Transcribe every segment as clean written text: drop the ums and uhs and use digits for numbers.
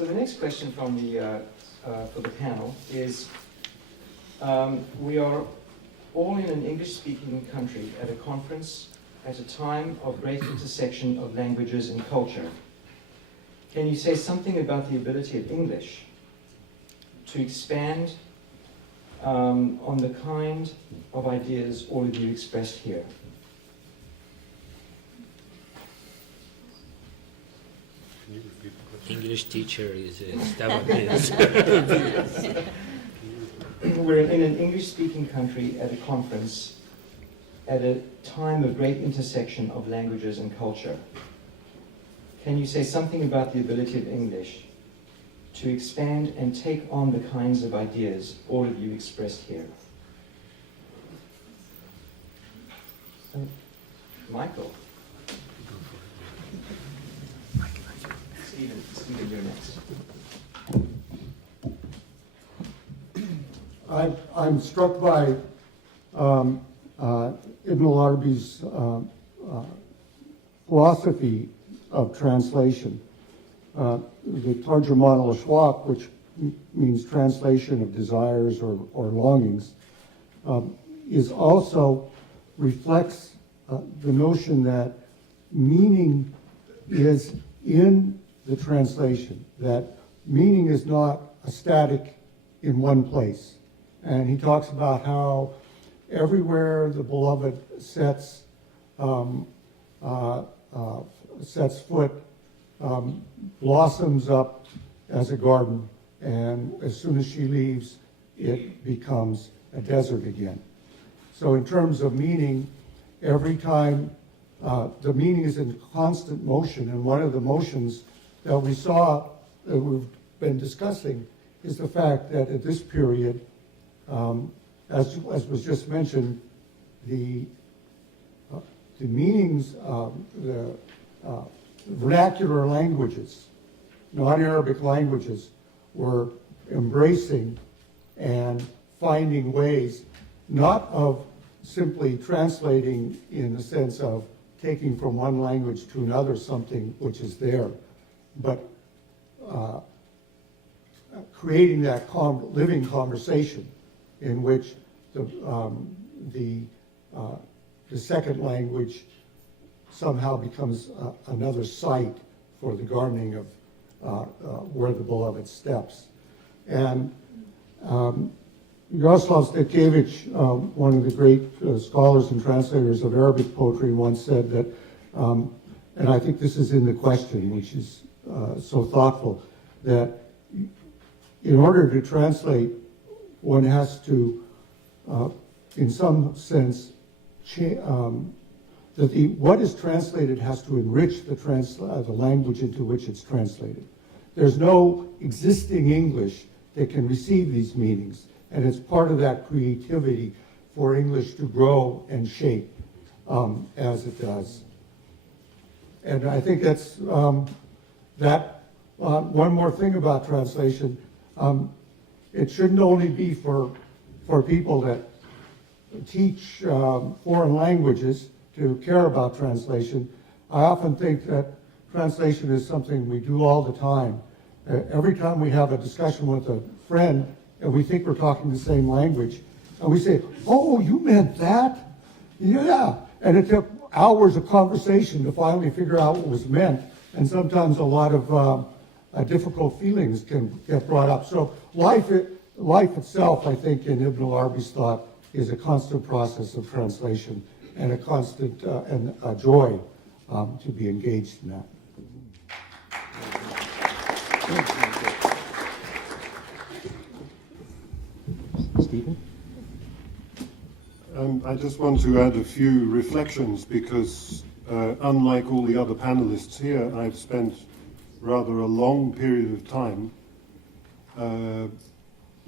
So the next question from for the panel is, we are all in an English-speaking country at a conference at a time of great intersection of languages and culture. Can you say something about the ability of English to expand on the kind of ideas all of you expressed here? English teacher is Stavakis. We're in an English-speaking country at a conference at a time of great intersection of languages and culture. Can you say something about the ability of English to expand and take on the kinds of ideas all of you expressed here? Michael. Stephen, you're next. I'm struck by Ibn al-Arabi's philosophy of translation. The Tarjuman al-Ashwaq, which means translation of desires or longings, is also reflects the notion that meaning is in the translation, that meaning is not a static in one place. And he talks about how everywhere the beloved sets foot, blossoms up as a garden, and as soon as she leaves, it becomes a desert again. So in terms of meaning, every time the meaning is in constant motion, and one of the motions that we saw, that we've been discussing, is the fact that at this period, as was just mentioned, the meanings, the vernacular languages, non-Arabic languages, were embracing and finding ways, not of simply translating in the sense of taking from one language to another something which is there, but creating that living conversation in which the second language somehow becomes another site for the gardening of where the beloved steps. And Jaroslav Stojkovic, one of the great scholars and translators of Arabic poetry, once said that, and I think this is in the question, which is so thoughtful, that in order to translate, one has to, in some sense, what is translated has to enrich the language into which it's translated. There's no existing English that can receive these meanings, and it's part of that creativity for English to grow and shape as it does. And I think that's one more thing about translation. It shouldn't only be for people that teach foreign languages to care about translation. I often think that translation is something we do all the time. Every time we have a discussion with a friend and we think we're talking the same language, and we say, "Oh, you meant that?" Yeah. And it took hours of conversation to finally figure out what was meant. And sometimes a lot of difficult feelings can get brought up. So life itself, I think, in Ibn al-Arabi's thought, is a constant process of translation and a constant and a joy to be engaged in that. Stephen? I just want to add a few reflections because unlike all the other panelists here, I've spent rather a long period of time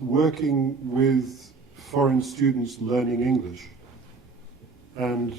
working with foreign students learning English. And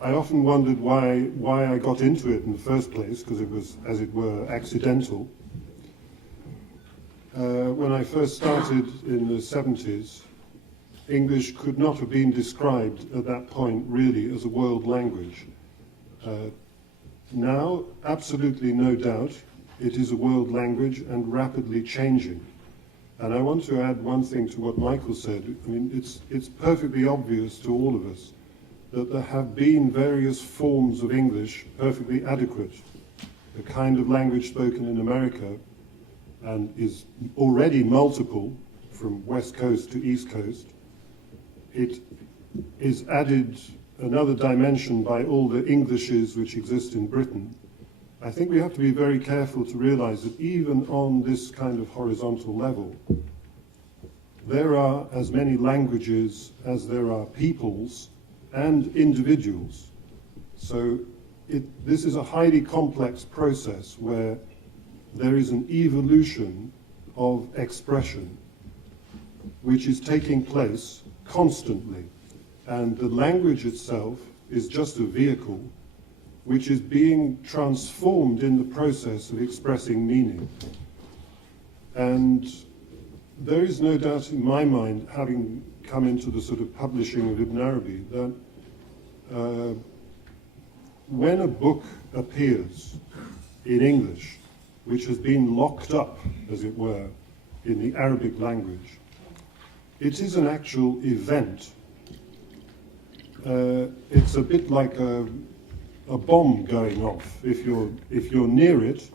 I often wondered why I got into it in the first place, because it was, as it were, accidental. When I first started in the 70s, English could not have been described at that point really as a world language. Now, absolutely no doubt, It is a world language and rapidly changing. And I want to add one thing to what Michael said. I mean, it's perfectly obvious to all of us that there have been various forms of English perfectly adequate. The kind of language spoken in America and is already multiple from West Coast to East Coast. It is added another dimension by all the Englishes which exist in Britain. I think we have to be very careful to realize that even on this kind of horizontal level, there are as many languages as there are peoples and individuals. So this is a highly complex process where there is an evolution of expression which is taking place constantly. And the language itself is just a vehicle which is being transformed in the process of expressing meaning. And there is no doubt in my mind, having come into the sort of publishing of Ibn Arabi, that when a book appears in English, which has been locked up, as it were, in the Arabic language, it is an actual event. It's a bit like a bomb going off. If you're near it,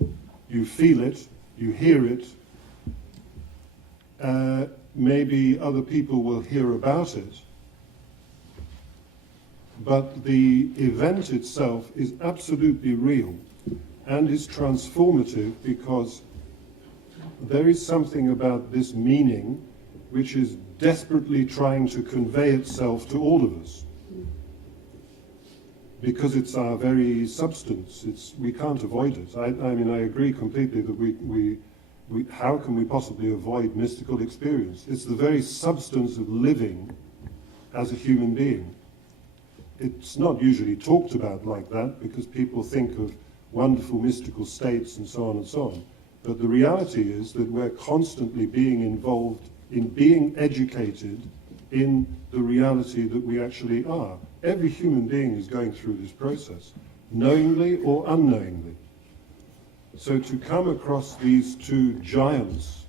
you feel it, you hear it. Maybe other people will hear about it. But the event itself is absolutely real and is transformative because there is something about this meaning which is desperately trying to convey itself to all of us. Because it's our very substance, we can't avoid it. I mean, I agree completely that how can we possibly avoid mystical experience? It's the very substance of living as a human being. It's not usually talked about like that because people think of wonderful mystical states and so on and so on. But the reality is that we're constantly being involved in being educated in the reality that we actually are. Every human being is going through this process, knowingly or unknowingly. So to come across these two giants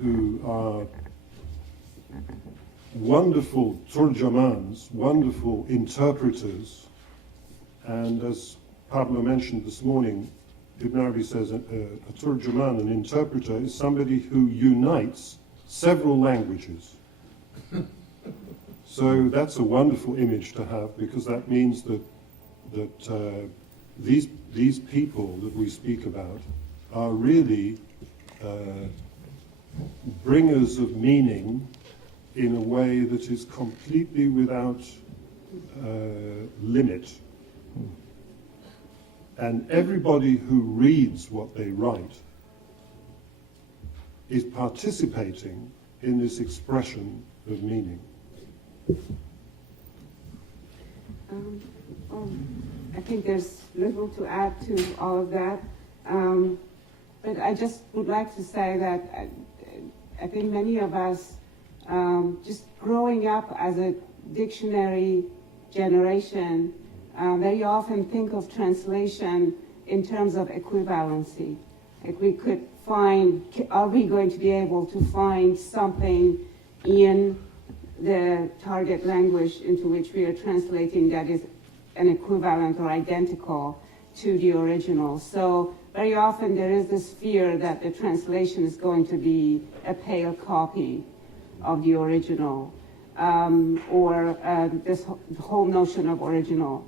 who are wonderful turjamans, wonderful interpreters, and as Pablo mentioned this morning, Ibn Arabi says a turjaman, an interpreter, is somebody who unites several languages. So that's a wonderful image to have because that means that these people that we speak about are really bringers of meaning in a way that is completely without limit. And everybody who reads what they write is participating in this expression of meaning. I think there's little to add to all of that. But I just would like to say that I think many of us, just growing up as a dictionary generation, very often think of translation in terms of equivalency. Like we could find, are we going to be able to find something in the target language into which we are translating that is an equivalent or identical to the original. So very often there is this fear that the translation is going to be a pale copy of the original, or this whole notion of original,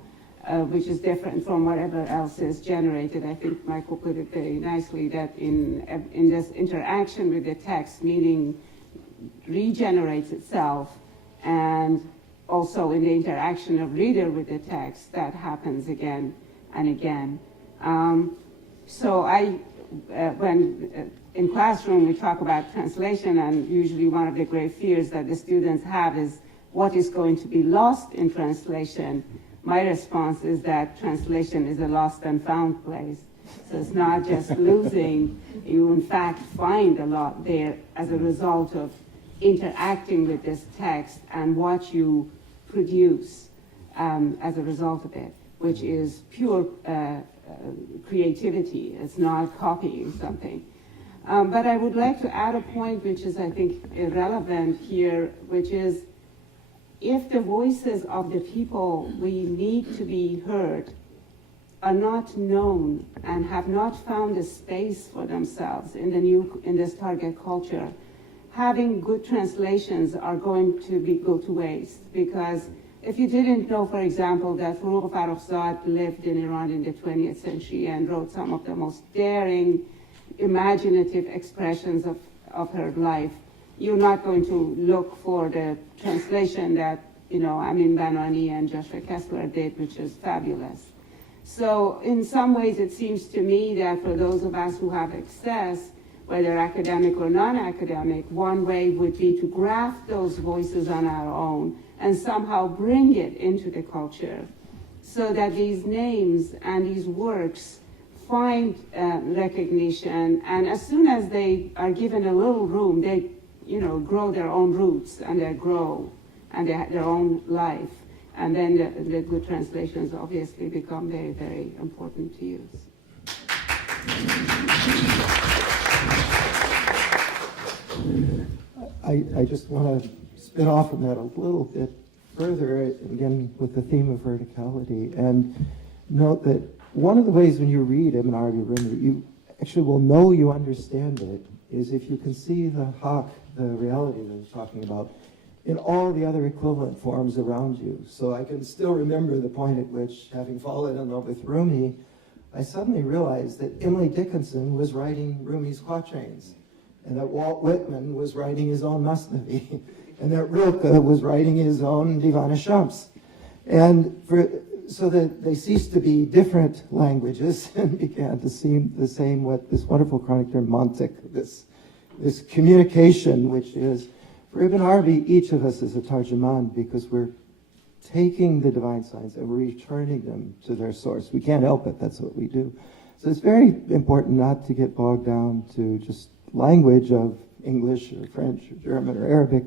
which is different from whatever else is generated. I think Michael put it very nicely that in this interaction with the text, meaning regenerates itself, and also in the interaction of reader with the text, that happens again and again. So when in classroom we talk about translation, and usually one of the great fears that the students have is what is going to be lost in translation. My response is that translation is a lost and found place. So it's not just losing, you in fact find a lot there as a result of interacting with this text and what you produce as a result of it, which is pure creativity. It's not copying something. But I would like to add a point which is, I think, irrelevant here, which is if the voices of the people we need to be heard are not known and have not found a space for themselves in this target culture, having good translations are going to go to waste. Because if you didn't know, for example, that Forough Farrokhzad lived in Iran in the 20th century and wrote some of the most daring, imaginative expressions of her life, you're not going to look for the translation that, Amin Banani and Joshua Kessler did, which is fabulous. So in some ways, it seems to me that for those of us who have access, whether academic or non-academic, one way would be to graft those voices on our own and somehow bring it into the culture so that these names and these works find recognition, and as soon as they are given a little room, they grow their own roots and they grow and they have their own life. And then the good translations obviously become very, very important to use. I just want to spin off from that a little bit further, again, with the theme of verticality, and note that one of the ways when you read Ibn Arabi Rumi, you actually will know you understand it, is if you can see the haq, the reality that he's talking about, in all the other equivalent forms around you. So I can still remember the point at which, having fallen in love with Rumi, I suddenly realized that Emily Dickinson was writing Rumi's quatrains, and that Walt Whitman was writing his own Masnavi, and that Rilke was writing his own Divan Shams. And so that they ceased to be different languages and began to seem the same, what this wonderful chronic term, mantik, this communication, which is, for Ibn Arabi, each of us is a tarjuman because we're taking the divine signs and we're returning them to their source. We can't help it, that's what we do. So it's very important not to get bogged down to just language of English or French or German or Arabic,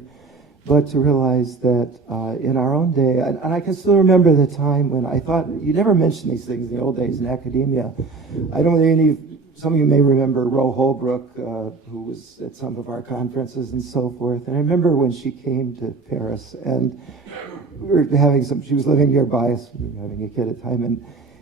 but to realize that in our own day, and I can still remember the time when I thought, you never mentioned these things in the old days in academia. I don't think some of you may remember Ro Holbrook, who was at some of our conferences and so forth. And I remember when she came to Paris, and we were having she was living nearby us, we were having a kid at the time,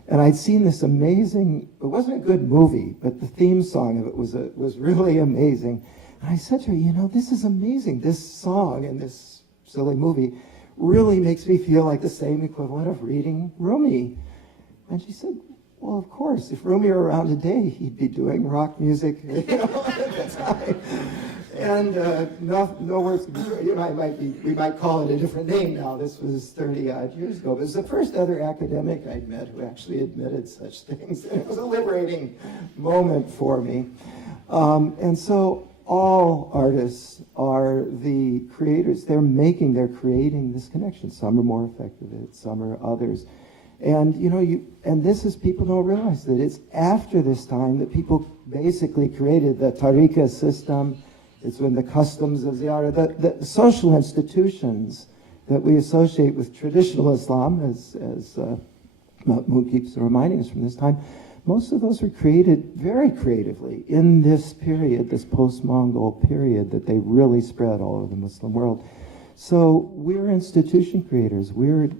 and I'd seen this amazing, it wasn't a good movie, but the theme song of it was really amazing. And I said to her, this is amazing. This song and this silly movie really makes me feel like the same equivalent of reading Rumi. And she said, well, of course, if Rumi were around today, he'd be doing rock music, at the time. And no words, we might call it a different name now. This was 30-odd years ago. But it was the first other academic I'd met who actually admitted such things. And it was a liberating moment for me. And so all artists are the creators. They're creating this connection. Some are more effective at it, some are others. And and this is, people don't realize that it's after this time that people basically created the tariqa system. It's when the customs of ziyarah, the social institutions that we associate with traditional Islam, as Mahmoud keeps reminding us from this time, most of those were created very creatively in this period, this post-Mongol period that they really spread all over the Muslim world. So we're institution creators. We're,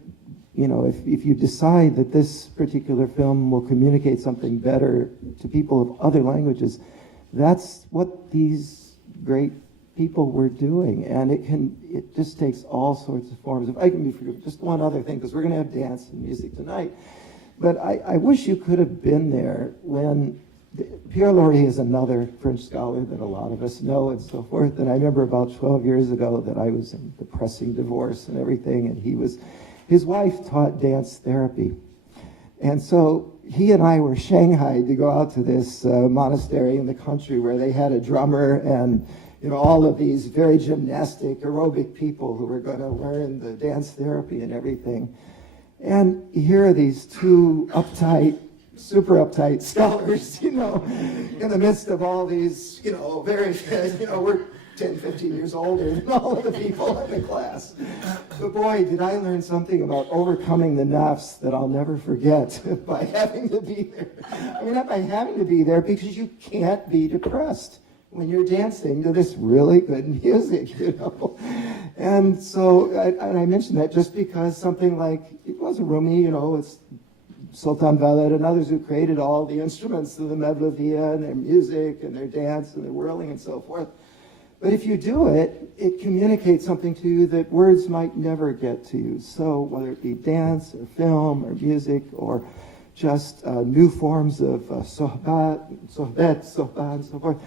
if you decide that this particular film will communicate something better to people of other languages, that's what these great people were doing. And it just takes all sorts of forms. If I can be forgiven, just one other thing, because we're going to have dance and music tonight. But I wish you could have been there when Pierre Lorry is another French scholar that a lot of us know and so forth. And I remember about 12 years ago that I was in depressing divorce and everything, and his wife taught dance therapy. And so he and I were shanghaied to go out to this monastery in the country where they had a drummer and all of these very gymnastic, aerobic people who were going to learn the dance therapy and everything. And here are these two super uptight scholars, in the midst of all these, very, we're 10, 15 years older than all of the people in the class. But boy, did I learn something about overcoming the nafs that I'll never forget by having to be there. I mean, not by having to be there, because you can't be depressed when you're dancing to this really good music, you know. And so, I mentioned that just because something like, it wasn't Rumi, you know, it's Sultan Veled and others who created all the instruments of the Mevlavia and their music and their dance and their whirling and so forth. But if you do it, it communicates something to you that words might never get to you. So whether it be dance or film or music or just new forms of sohbet, and so forth,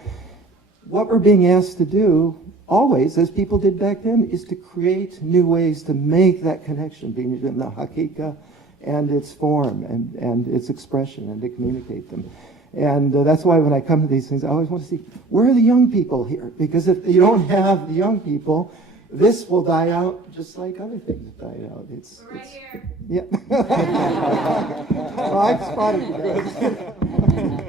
what we're being asked to do always, as people did back then, is to create new ways to make that connection between the hakika and its form and its expression, and to communicate them. And that's why when I come to these things, I always want to see, where are the young people here? Because if you don't have the young people, this will die out just like other things died out. We're right here. Yeah. Well, I spotted you guys.